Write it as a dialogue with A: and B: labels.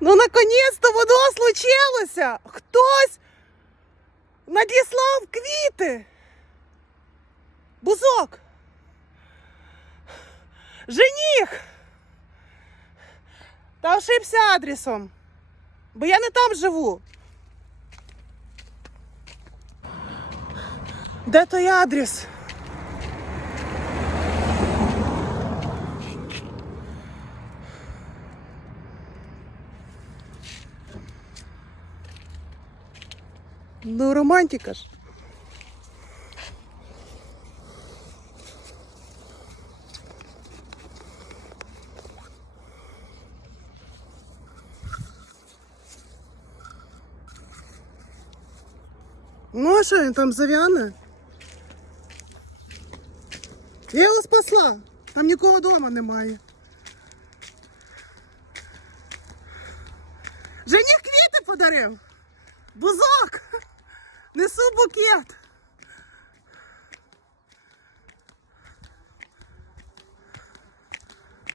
A: Ну, наконець-то воно случилося! Хтось надіслав квіти. Бузок. Жених. Та ошибся адресом. Бо я не там живу. Де той адрес? Ну, романтика ж. Ну, а що він там зав'яне? Я його спасла. Там нікого вдома немає. Жених квіти подарив. Бузок. Несу букет.